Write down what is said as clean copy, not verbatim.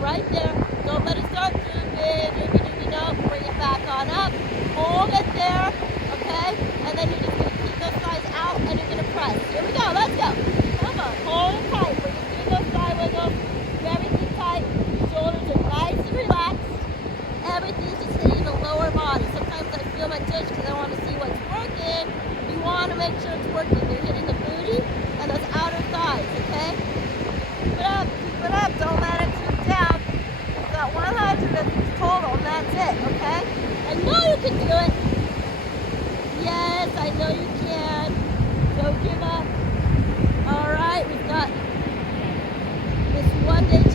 right there. Don't let it start moving. No, bring it back on up. Hold it there, okay? And then you're just going to keep those thighs out and you're going to press. Here we go, let's go. Come on, hold it tight. We're just doing those thigh wiggles. Everything tight. Shoulders are nice and relaxed. Everything's just hitting the lower body. Sometimes I feel my tush because I want to see what's working. You want to make sure it's working. You're hitting the booty and those outer thighs, okay? Keep it up, don't let it droop down. You've got 100 of these total and that's it, okay? I know you can do it. Yes, I know you can. Don't give up. All right, we've got this one day